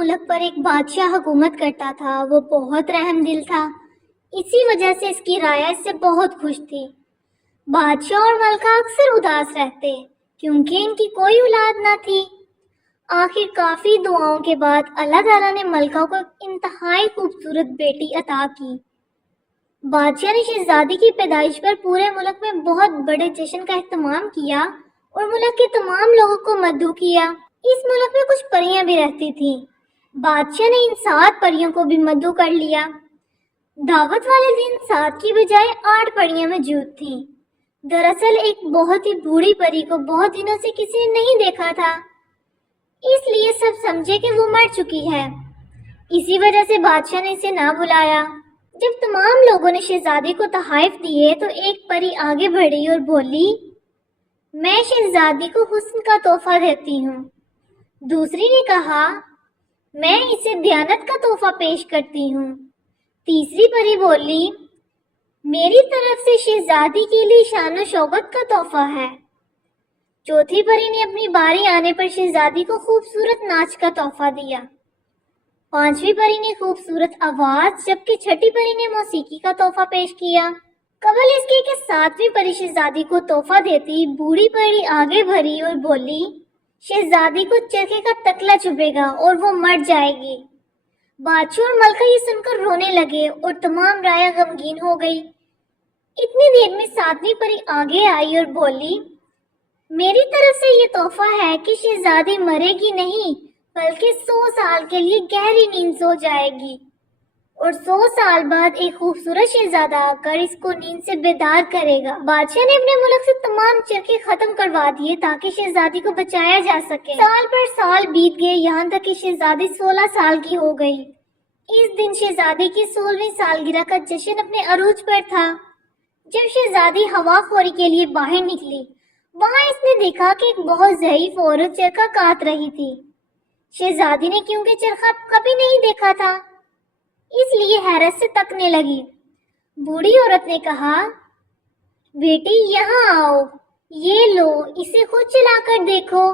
ملک پر ایک بادشاہ حکومت کرتا تھا۔ وہ بہت رحم دل تھا، اسی وجہ سے اس کی رعایا اس سے بہت خوش تھی۔ بادشاہ اور ملکہ اکثر اداس رہتے کیونکہ ان کی کوئی اولاد نہ تھی۔ آخر کافی دعاؤں کے بعد اللہ تعالیٰ نے ملکہ کو ایک انتہائی خوبصورت بیٹی عطا کی۔ بادشاہ نے شہزادی کی پیدائش پر پورے ملک میں بہت بڑے جشن کا اہتمام کیا اور ملک کے تمام لوگوں کو مدعو کیا۔ اس ملک میں کچھ پریاں بھی رہتی تھیں۔ بادشاہ نے ان 7 پریوں کو بھی مدعو کر لیا۔ دعوت والے دن 7 کی بجائے 8 پریاں موجود تھیں۔ دراصل ایک بہت ہی بوڑھی پری کو بہت دنوں سے کسی نے نہیں دیکھا تھا، اس لیے سب سمجھے کہ وہ مر چکی ہے۔ اسی وجہ سے بادشاہ نے اسے نہ بلایا۔ جب تمام لوگوں نے شہزادی کو تحائف دیے تو ایک پری آگے بڑھی اور بولی، میں شہزادی کو حسن کا تحفہ دیتی ہوں۔ دوسری نے کہا، میں اسے دیانت کا تحفہ پیش کرتی ہوں۔ تیسری پری بولی، میری طرف سے شہزادی کے لیے شان و شوکت کا تحفہ ہے۔ چوتھی پری نے اپنی باری آنے پر شہزادی کو خوبصورت ناچ کا تحفہ دیا۔ پانچویں پری نے خوبصورت آواز، جبکہ چھٹی پری نے موسیقی کا تحفہ پیش کیا۔ قبل اس کے کہ 7ویں پری شہزادی کو تحفہ دیتی، بوڑھی پری آگے بڑھی اور بولی، شہزادی کو چرخے کا تکلا چبھے گا اور وہ مر جائے گی۔ بادشاہ اور ملکہ یہ سن کر رونے لگے اور تمام رعایا غمگین ہو گئی۔ اتنی دیر میں 7ویں پری آگے آئی اور بولی، میری طرف سے یہ تحفہ ہے کہ شہزادی مرے گی نہیں بلکہ 100 سال کے لیے گہری نیند سو جائے گی اور 100 سال بعد ایک خوبصورت شہزادہ آ کر اس کو نیند سے بیدار کرے گا۔ بادشاہ نے اپنے ملک سے تمام چرخے ختم کروا دیے تاکہ شہزادی کو بچایا جا سکے۔ سال پر سال بیت گئے، یہاں تک کہ شہزادی 16 سال کی ہو گئی۔ اس دن شہزادی کی 16ویں سالگرہ کا جشن اپنے عروج پر تھا۔ جب شہزادی ہوا خوری کے لیے باہر نکلی، وہاں اس نے دیکھا کہ ایک بہت ضعیف عورت چرخہ کاٹ رہی تھی۔ شہزادی نے کیونکہ چرخہ کبھی نہیں دیکھا تھا، اس لیے حیرت سے تکنے لگی۔ بوڑھی عورت نے کہا، بیٹی یہاں آؤ، یہ لو، اسے خود چلا کر دیکھو۔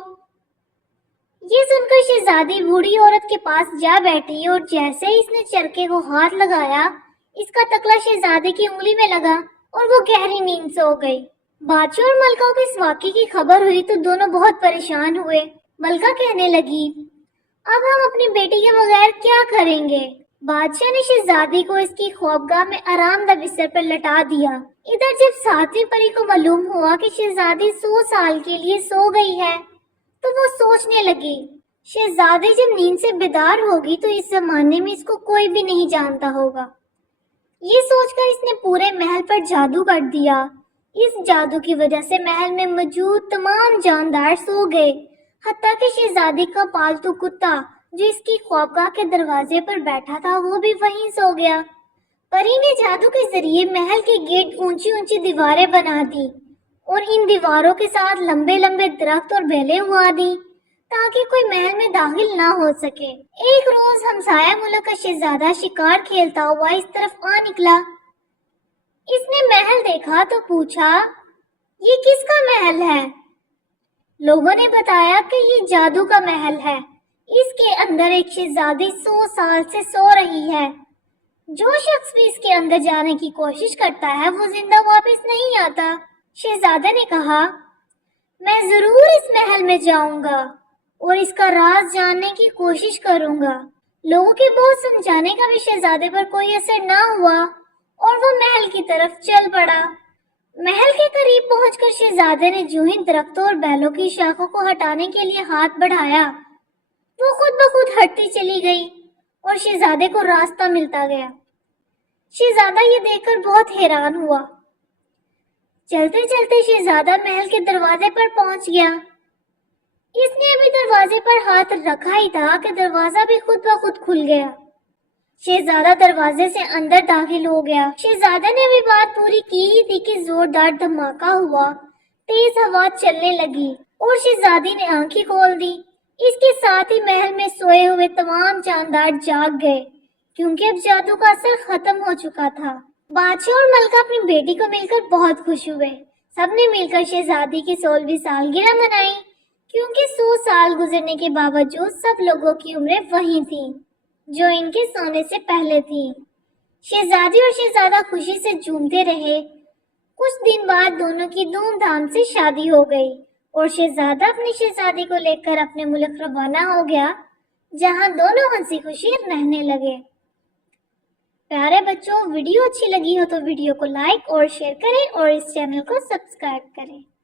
یہ سن کر شہزادی بوڑھی عورت کے پاس جا بیٹھی اور جیسے ہی اس نے چرخے کو ہاتھ لگایا، اس کا تکلا شہزادی کی انگلی میں لگا اور وہ گہری نیند سے ہو گئی۔ بادشاہ اور ملکہ کو اس واقعے کی خبر ہوئی تو دونوں بہت پریشان ہوئے۔ ملکہ کہنے لگی، اب ہم اپنی بیٹی کے بغیر کیا کریں گے؟ بادشاہ نے شہزادی کو اس کی خوابگاہ میں آرام دہ بستر پر لٹا دیا۔ ادھر جب 7ویں پری کو معلوم ہوا کہ شہزادی 100 سال کے لیے سو گئی ہے تو وہ سوچنے لگی، شہزادی جب نیند سے بیدار ہوگی تو اس زمانے میں اس کو کوئی بھی نہیں جانتا ہوگا۔ یہ سوچ کر اس نے پورے محل پر جادو کر دیا۔ اس جادو کی وجہ سے محل میں موجود تمام جاندار سو گئے، حتیٰ کہ شہزادی کا پالتو کتا جو اس کی خوابگاہ کے دروازے پر بیٹھا تھا وہ بھی وہیں سو گیا۔ پری نے جادو کے ذریعے محل کے گرد اونچی اونچی دیواریں بنا دی اور ان دیواروں کے ساتھ لمبے لمبے درخت اور بیلیں اگا دی تاکہ کوئی محل میں داخل نہ ہو سکے۔ ایک روز ہمسایہ ملک کا شہزادہ شکار کھیلتا ہوا اس طرف آ نکلا۔ اس نے محل دیکھا تو پوچھا، یہ کس کا محل ہے؟ لوگوں نے بتایا کہ یہ جادو کا محل ہے، اس کے اندر ایک شہزادی 100 سال سے سو رہی ہے۔ جو شخص بھی اس کے اندر جانے کی کوشش کرتا ہے وہ زندہ واپس نہیں آتا۔ شہزادے نے کہا، میں ضرور اس محل میں جاؤں گا اور اس کا راز جاننے کی کوشش کروں گا۔ لوگوں کے بہت سمجھانے کا بھی شہزادے پر کوئی اثر نہ ہوا اور وہ محل کی طرف چل پڑا۔ محل کے قریب پہنچ کر شہزادے نے جو ہی درختوں اور بیلوں کی شاخوں کو ہٹانے کے لیے ہاتھ بڑھایا، وہ خود بخود ہٹتی چلی گئی اور شہزادے کو راستہ ملتا گیا۔ شہزادہ یہ دیکھ کر بہت حیران ہوا۔ چلتے چلتے شہزادہ محل کے دروازے پر پہنچ گیا۔ اس نے ابھی دروازے پر ہاتھ رکھا ہی تھا کہ دروازہ بھی خود بخود کھل گیا۔ شہزادہ دروازے سے اندر داخل ہو گیا۔ شہزادہ نے ابھی بات پوری کی ہی تھی کہ زوردار دھماکہ ہوا، تیز ہوا چلنے لگی اور شہزادی نے آنکھیں کھول دی۔ اس کے ساتھ ہی محل میں سوئے ہوئے تمام جاندار جاگ گئے کیونکہ اب جادو کا اثر ختم ہو چکا تھا۔ بادشاہ اور ملکہ اپنی بیٹی کو مل کر بہت خوش ہوئے۔ سب نے مل کر شہزادی کی 16ویں سالگرہ منائی کیونکہ 100 سال گزرنے کے باوجود سب لوگوں کی عمریں وہی تھیں جو ان کے سونے سے پہلے تھیں۔ شہزادی اور شہزادہ خوشی سے جھومتے رہے۔ کچھ دن بعد دونوں کی دھوم دھام سے شادی ہو گئی اور شہزادہ اپنی شہزادی کو لے کر اپنے ملک روانہ ہو گیا، جہاں دونوں ہنسی خوشی رہنے لگے۔ پیارے بچوں، ویڈیو اچھی لگی ہو تو ویڈیو کو لائک اور شیئر کریں اور اس چینل کو سبسکرائب کریں۔